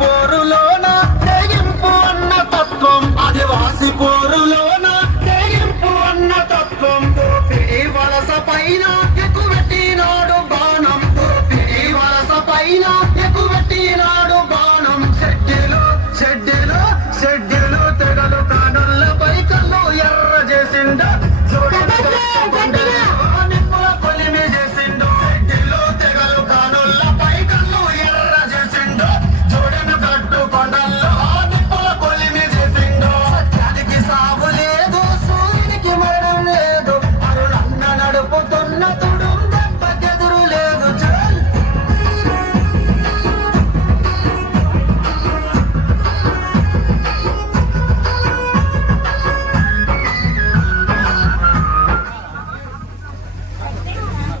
పోరులోన తెగింపు అన్న తత్వం. ఆదివాసి పోరులోన తెగింపు అన్న తత్వం. దోపిడి వలస పైన ఎక్కువెట్టినాడు బాణం. దోపిడి వలస పైన ఎక్కువెట్టినాడు బాణం. చెడ్డిలో చెడ్డి